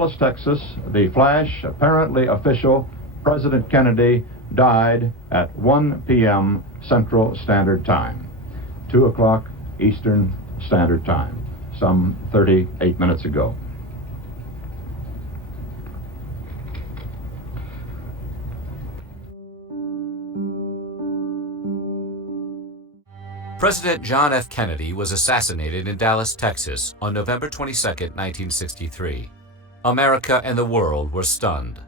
Dallas, Texas, the flash, apparently official, President Kennedy died at 1 p.m. Central Standard Time, 2 o'clock Eastern Standard Time, some 38 minutes ago. President John F. Kennedy was assassinated in Dallas, Texas on November 22, 1963. America and the world were stunned.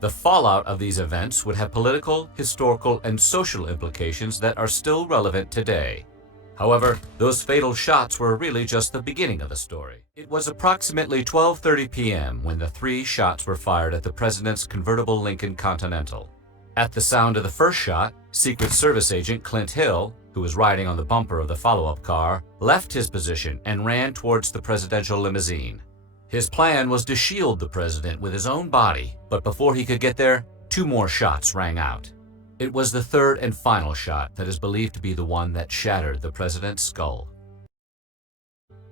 The fallout of these events would have political, historical, and social implications that are still relevant today. However, those fatal shots were really just the beginning of the story. It was approximately 12:30 p.m. when the 3 shots were fired at the president's convertible Lincoln Continental. At the sound of the first shot, Secret Service agent Clint Hill, who was riding on the bumper of the follow-up car, left his position and ran towards the presidential limousine. His plan was to shield the president with his own body, but before he could get there, 2 more shots rang out. It was the third and final shot that is believed to be the one that shattered the president's skull.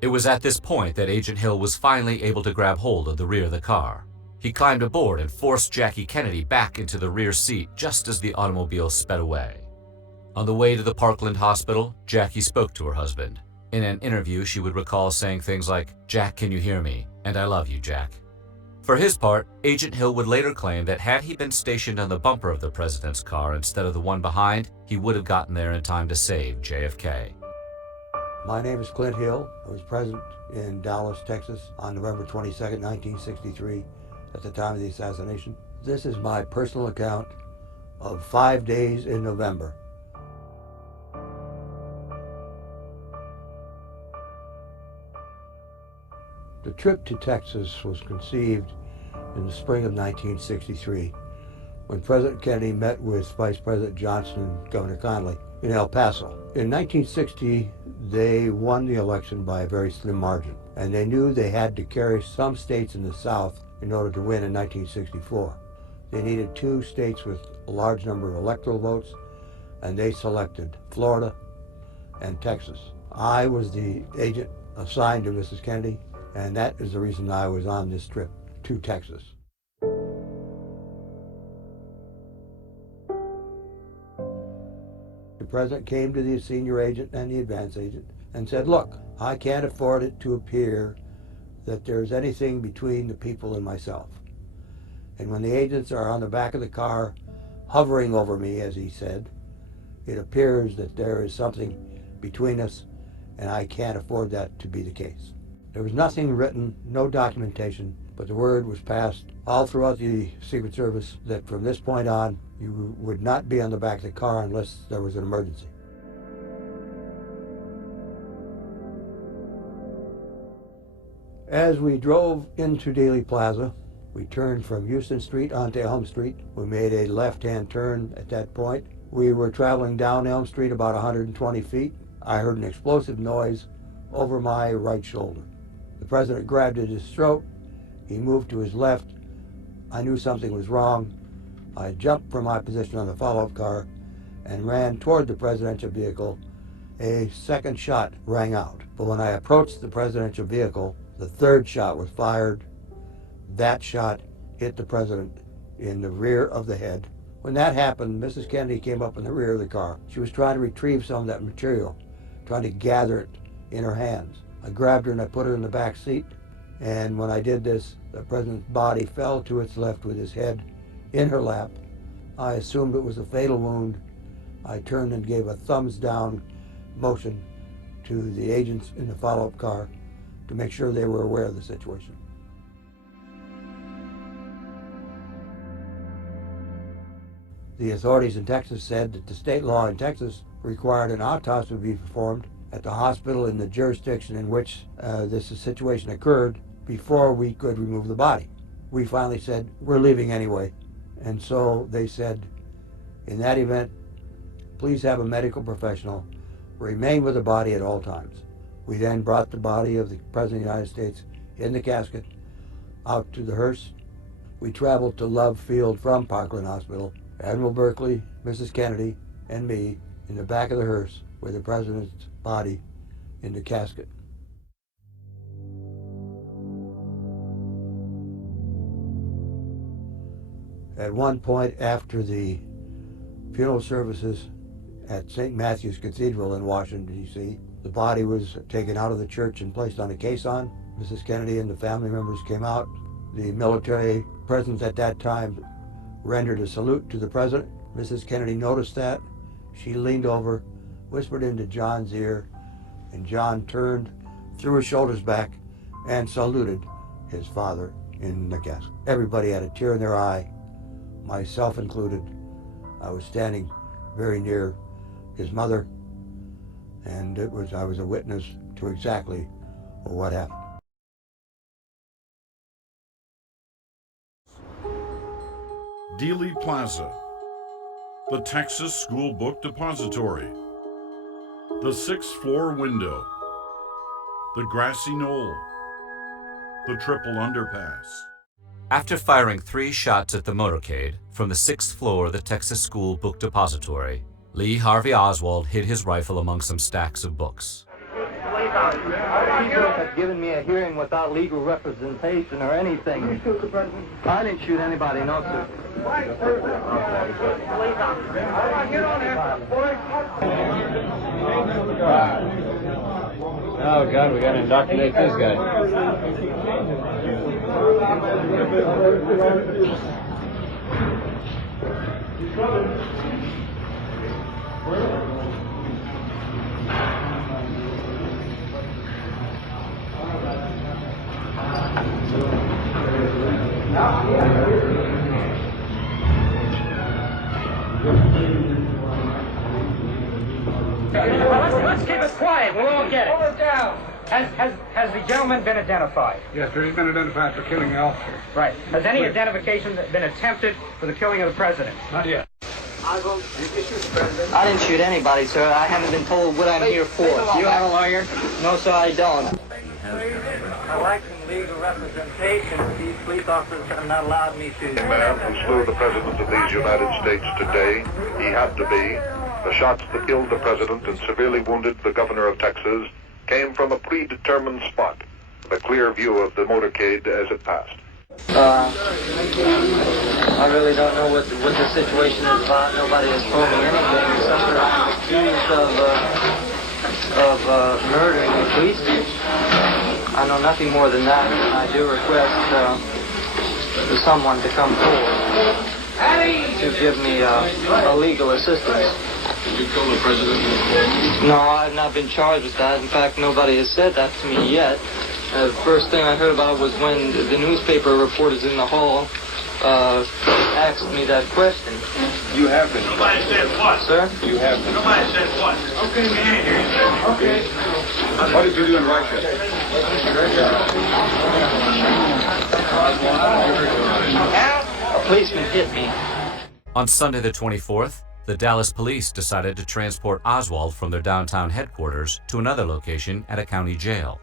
It was at this point that Agent Hill was finally able to grab hold of the rear of the car. He climbed aboard and forced Jackie Kennedy back into the rear seat just as the automobile sped away. On the way to the Parkland Hospital, Jackie spoke to her husband. In an interview, she would recall saying things like, "Jack, can you hear me? And I love you, Jack." For his part, Agent Hill would later claim that had he been stationed on the bumper of the president's car instead of the one behind, he would have gotten there in time to save JFK. My name is Clint Hill. I was present in Dallas, Texas on November 22nd, 1963, at the time of the assassination. This is my personal account of 5 days in November. The trip to Texas was conceived in the spring of 1963 when President Kennedy met with Vice President Johnson and Governor Connally in El Paso. In 1960, they won the election by a very slim margin, and they knew they had to carry some states in the South in order to win in 1964. They needed 2 states with a large number of electoral votes, and they selected Florida and Texas. I was the agent assigned to Mrs. Kennedy, and that is the reason I was on this trip to Texas. The president came to the senior agent and the advance agent and said, "Look, I can't afford it to appear that there's anything between the people and myself. And when the agents are on the back of the car hovering over me, as he said, it appears that there is something between us, and I can't afford that to be the case." There was nothing written, no documentation, but the word was passed all throughout the Secret Service that from this point on, you would not be on the back of the car unless there was an emergency. As we drove into Dealey Plaza, we turned from Houston Street onto Elm Street. We made a left-hand turn at that point. We were traveling down Elm Street about 120 feet. I heard an explosive noise over my right shoulder. The president grabbed at his throat. He moved to his left. I knew something was wrong. I jumped from my position on the follow-up car and ran toward the presidential vehicle. A second shot rang out. But when I approached the presidential vehicle, the third shot was fired. That shot hit the president in the rear of the head. When that happened, Mrs. Kennedy came up in the rear of the car. She was trying to retrieve some of that material, trying to gather it in her hands. I grabbed her and I put her in the back seat, and when I did this, the president's body fell to its left with his head in her lap. I assumed it was a fatal wound. I turned and gave a thumbs down motion to the agents in the follow-up car to make sure they were aware of the situation. The authorities in Texas said that the state law in Texas required an autopsy to be performed at the hospital in the jurisdiction in which this situation occurred before we could remove the body. We finally said, "We're leaving anyway." And so they said, in that event, please have a medical professional remain with the body at all times. We then brought the body of the President of the United States in the casket out to the hearse. We traveled to Love Field from Parkland Hospital. Admiral Berkeley, Mrs. Kennedy, and me in the back of the hearse with the president's body in the casket. At one point after the funeral services at St. Matthew's Cathedral in Washington, D.C., the body was taken out of the church and placed on a caisson. Mrs. Kennedy and the family members came out. The military presence at that time rendered a salute to the president. Mrs. Kennedy noticed that. She leaned over, whispered into John's ear, and John turned, threw his shoulders back, and saluted his father in the casket. Everybody had a tear in their eye, myself included. I was standing very near his mother, and I was a witness to exactly what happened. Dealey Plaza, the Texas School Book Depository, the 6th floor window, the grassy knoll, the triple underpass. After firing 3 shots at the motorcade from the 6th floor of the Texas School Book Depository, Lee Harvey Oswald hid his rifle among some stacks of books. People have given me a hearing without legal representation or anything. You shoot the president? I didn't shoot anybody, no, sir. Get on there, boy. Oh, God, we got to indoctrinate this guy. Let's keep it quiet. We'll all get it. Hold it down. Has the gentleman been identified? Yes, sir. He's been identified for killing the officer. Right. Has any identification been attempted for the killing of the president? Not yet. I didn't shoot anybody, sir. I haven't been told what I'm here for. You have a lawyer? No, sir, I don't. I'd like some legal representation. These police officers have not allowed me to. The man who slew the President of these United States today, he had to be. The shots that killed the President and severely wounded the Governor of Texas came from a predetermined spot, with a clear view of the motorcade as it passed. I really don't know what the situation is about. Nobody has told me anything. Except that I'm accused of murdering a policeman. I know nothing more than that, and I do request someone to come forward to give me a legal assistance. Did you kill the president? No, I've not been charged with that. In fact, nobody has said that to me yet. The first thing I heard about was when the newspaper reporters in the hall asked me that question. You have been. Nobody said what? Sir? You have been. Nobody said what? Okay, we ain't here. Okay. What did you do in Rochester? A policeman hit me. On Sunday the 24th, the Dallas police decided to transport Oswald from their downtown headquarters to another location at a county jail.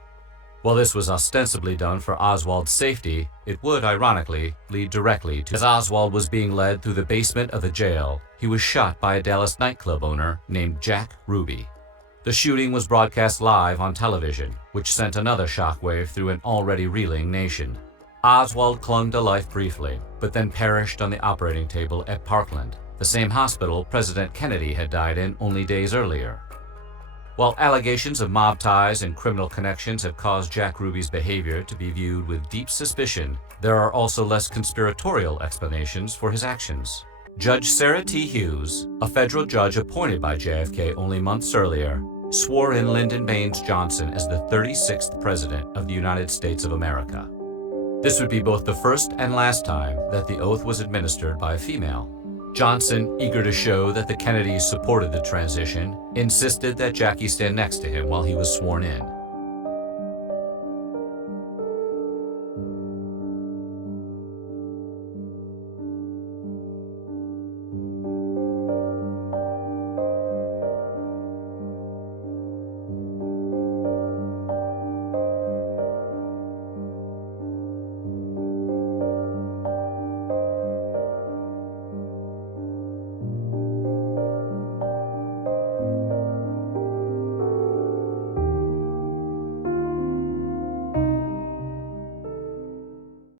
While this was ostensibly done for Oswald's safety, it would, ironically, lead directly to... As Oswald was being led through the basement of the jail, he was shot by a Dallas nightclub owner named Jack Ruby. The shooting was broadcast live on television, which sent another shockwave through an already reeling nation. Oswald clung to life briefly, but then perished on the operating table at Parkland, the same hospital President Kennedy had died in only days earlier. While allegations of mob ties and criminal connections have caused Jack Ruby's behavior to be viewed with deep suspicion, there are also less conspiratorial explanations for his actions. Judge Sarah T. Hughes, a federal judge appointed by JFK only months earlier, swore in Lyndon Baines Johnson as the 36th President of the United States of America. This would be both the first and last time that the oath was administered by a female. Johnson, eager to show that the Kennedys supported the transition, insisted that Jackie stand next to him while he was sworn in.